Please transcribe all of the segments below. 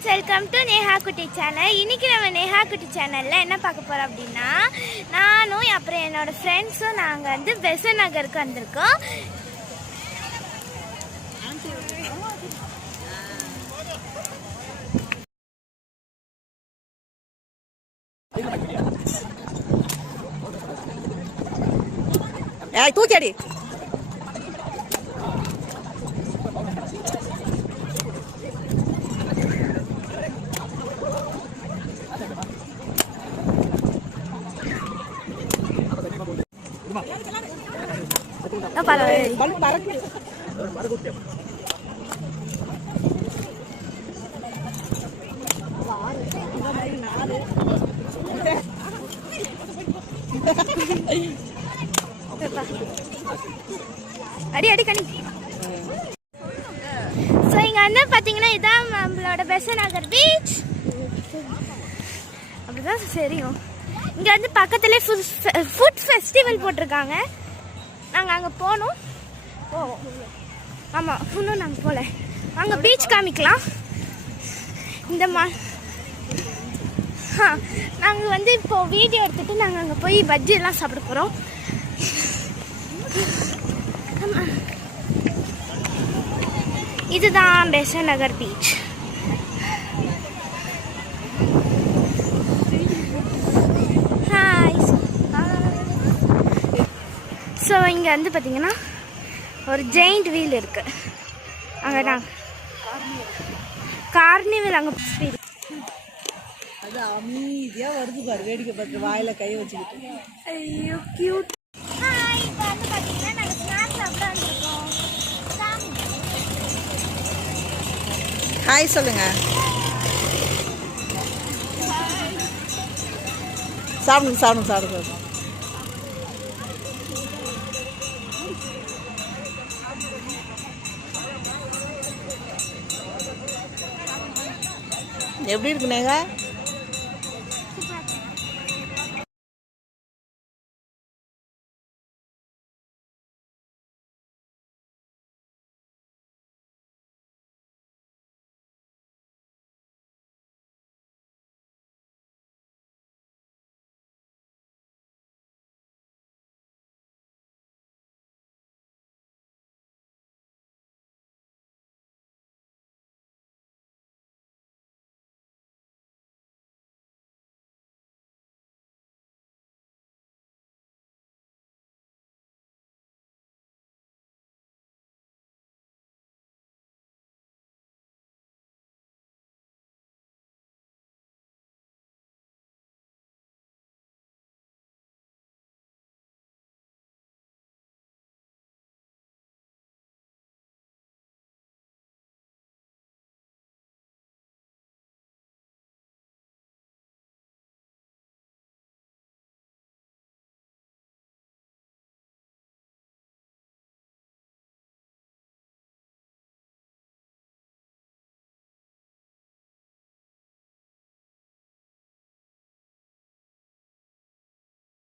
Friends, welcome to Neha குட்டி channel. இன்றைக்கி நம்ம நேஹா குட்டி சேனலில் என்ன பார்க்க போகிறோம் அப்படின்னா, நானும் அப்புறம் என்னோடய ஃப்ரெண்ட்ஸும் நாங்கள் வந்து பெசன்ட் நகருக்கு வந்திருக்கோம். தூக்கடி அடி அடி கனி. ஸோ இங்கே வந்து பார்த்தீங்கன்னா இதுதான் நம்மளோட பெசன்ட் நகர் பீச். அப்படிதான் தெரியும். இங்கே வந்து பக்கத்துலேயே ஃபுட் ஃபெஸ்டிவல் போட்டிருக்காங்க. நாங்கள் அங்கே போகணும். ஆமாம், இன்னும் நாங்கள் போகல. அங்கே பீச் காமிக்கலாம். இந்த நாங்கள் வந்து இப்போது வீடியோ எடுத்துகிட்டு நாங்கள் அங்கே போய் பஜ்ஜி எல்லாம் சாப்பிட போகிறோம். இதுதான் பெசன்ட் நகர் பீச். ஸோ இங்கே வந்து பார்த்தீங்கன்னா ஒரு ஜெயிண்ட் வீல் இருக்கு. அங்கே நாங்கள் கார்னிவல் அங்கே அது அமைதியாக வருது பாரு, வேடிக்கை பார்த்து வாயில் கையை வச்சுக்கிட்டு. ஐயோ கியூட். இப்போ வந்து பார்த்தீங்கன்னா நாங்கள் ஸ்நாக்ஸ் சாப்பிட வந்துருக்கோம். ஹாய் சொல்லுங்க. சாப்பிடுங்க சாப்பிடுங்க சாப்பிடுங்க. எப்படி இருக்கு நேகா?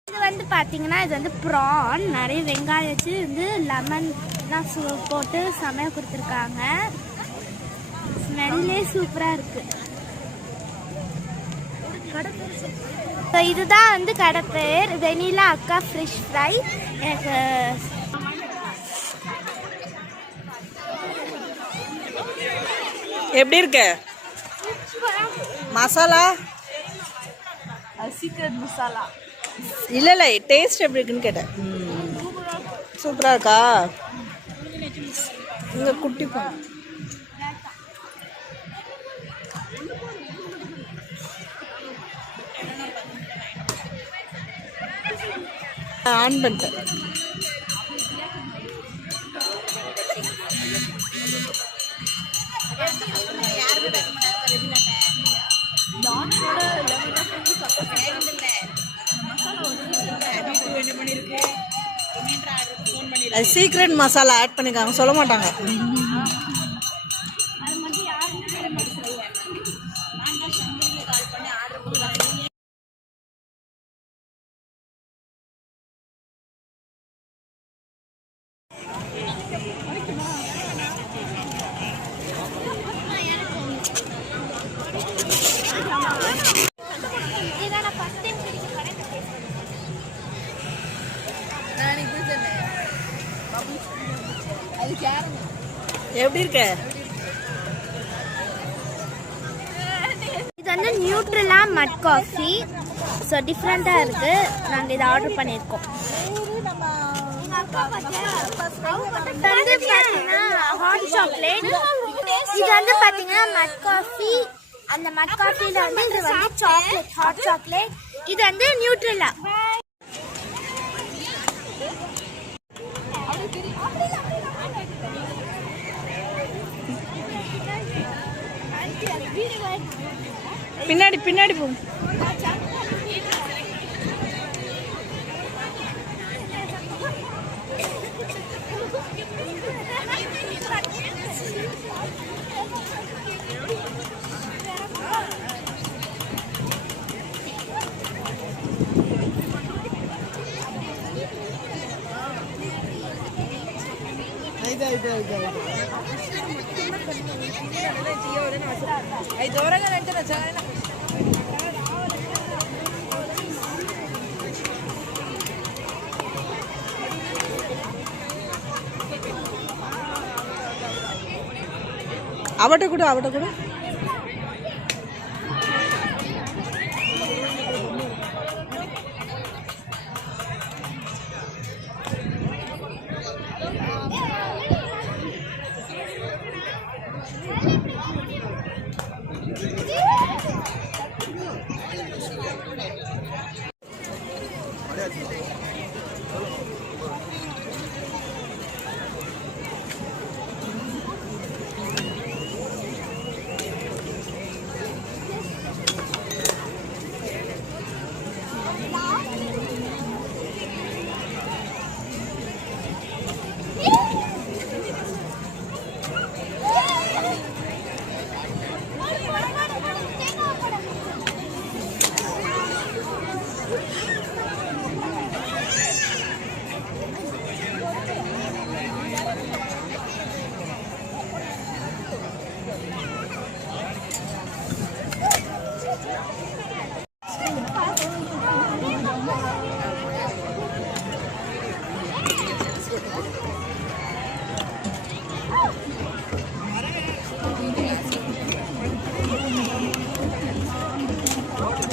இது வந்து பார்த்தீங்கன்னா இது வந்து ப்ரான், நிறைய வெங்காயம் வச்சு வந்து லெமன்லாம் போட்டு சமையல் கொடுத்துருக்காங்க. ஸ்மெல்லே சூப்பராக இருக்கு. இதுதான் வந்து கடை பேர் வெனிலா அக்கா ஃபிஷ் ஃப்ரை. எனக்கு எப்படி இருக்கு மசாலா? சீக்ரெட் மசாலா இல்லை இல்லை, டேஸ்ட் எப்படி இருக்குன்னு கேட்டேன். சூப்பராக இருக்கா? இங்கே குட்டி ஆன் பண்ணிட்டேன். அது சீக்ரெட் மசாலா ஆட் பண்ணிருக்காங்க, சொல்ல மாட்டாங்க. இதான் நான் ஃபர்ஸ்ட் டைம் குடிக்க போறேன். எப்படி இருக்க? இது வந்து நியூட்ரலா மட் காஃபி. ஸோ டிஃப்ரெண்ட்டாக இருக்குது. நாங்கள் இதை ஆர்டர் பண்ணியிருக்கோம். இது வந்து பார்த்தீங்கன்னா ஹாட் சாக்லேட். இது வந்து பார்த்தீங்கன்னா மட் காஃபி. அந்த மட் காஃபியில் வந்து இது வந்து சாக்லேட், ஹாட் சாக்லேட். இது வந்து நியூட்ரலா. பின்னாடி பின்னாடி போ. அவட்ட கூட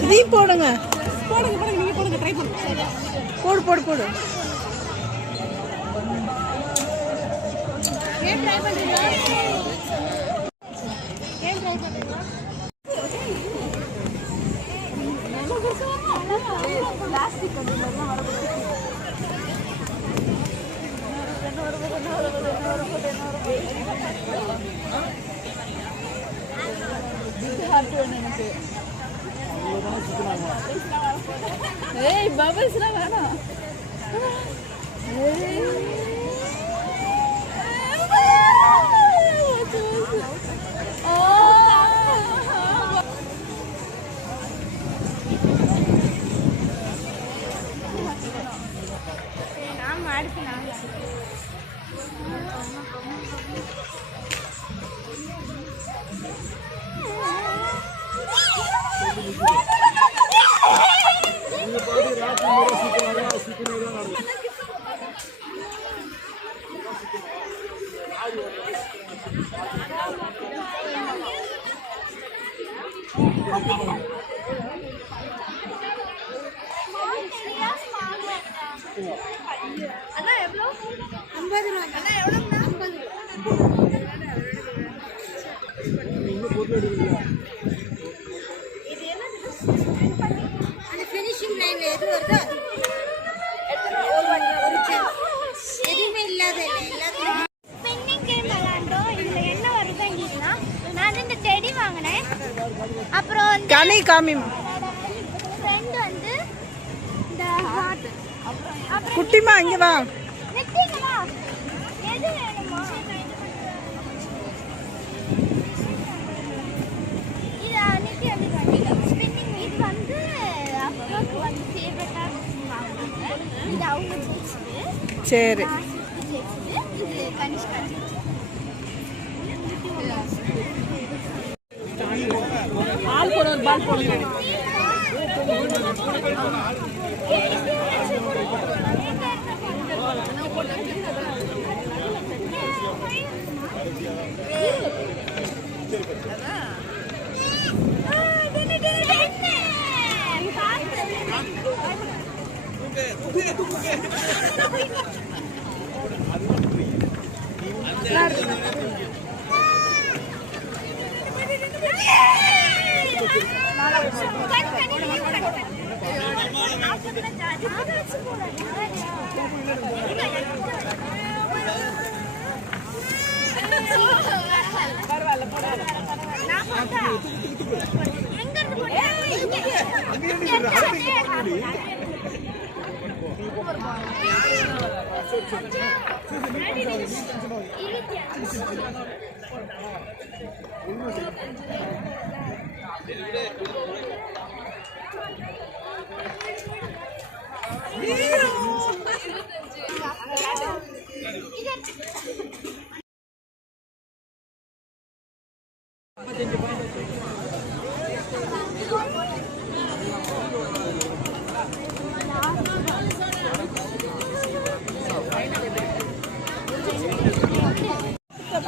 இதையும் போடுங்க. நீங்க போடுங்க, ட்ரை பண்ணுங்க. போடு. ஏன் ட்ரை பண்ணுறீங்க? பிளாஸ்டிக் எனக்கு. ஏய் பபிள்ஸ்லாம் வேணாம். நான் அடுத்து எவ்வளோ? 50 ரூபாய். எவ்வளோ? 50 இது என்னது? அந்த ஃபினிஷிங் லைன் எது வருதோ அது எதுவுமே இல்லாத ஸ்பின்னிங் கேம் விளாண்டோம். இதில் என்ன வருதுன்னா நான் இந்த டெடி வாங்கினேன். அப்புறம் கனி காமி ஃப்ரெண்ட் வந்து இந்த ஹார்ட். அப்புறம் குட்டிமா இங்கே வா. நிற்கிறீங்களா? எது வேணுமா? இது அன்னைக்கு அப்படி பண்ணிட்டோம். ஸ்பின்னிங் இது வந்து அப்பாவுக்கு வந்து ஃபேவரட்டாக வாங்கினாங்க. இது அவங்க ஜெயிச்சுது. சரி. ஜெயிச்சுது. இது கனிஷ்கா ஜெயிச்சுது. பால் போடுவோம் பால் போடுவோம்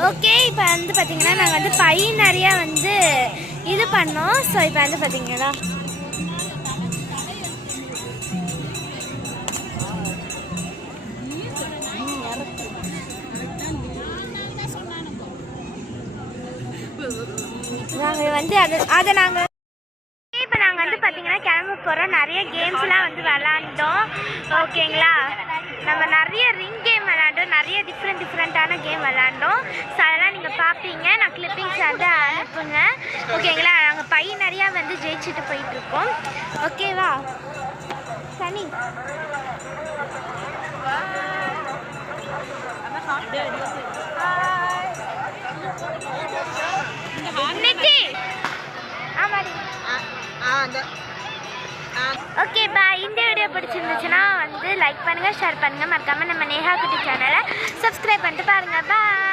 ஓகே, இப்போ வந்து பார்த்தீங்கன்னா நாங்கள் வந்து பை நிறையா வந்து இது பண்ணோம். ஸோ இப்போ வந்து பார்த்தீங்கன்னா நாங்கள் வந்து அதை நாங்கள் இப்போ நாங்கள் வந்து பார்த்தீங்கன்னா கிளம்ப போகிறோம். நிறைய கேம்ஸ்லாம் வந்து விளாண்டோம். ஓகேங்களா, நம்ம நிறைய ரிங் கேம் விளாண்டோம், நிறைய டிஃப்ரெண்ட்டான கேம் விளாண்டோம். ஸோ அதெல்லாம் நீங்கள் பார்ப்பீங்க. நான் கிளிப்பிங்ஸ் வந்து அனுப்புங்க. ஓகேங்களா, நாங்கள் பை நிறையா வந்து ஜெயிச்சுட்டு போயிட்டுருக்கோம். ஓகேவா சனி? Okay bye. இந்த வீடியோ பிடிச்சிருந்துச்சுன்னா வந்து லைக் பண்ணுங்கள், ஷேர் பண்ணுங்கள். மறக்காமல் நம்ம நேஹா குட்டி சேனலை சப்ஸ்கிரைப் பண்ணிட்டு பாருங்கள். பாய்.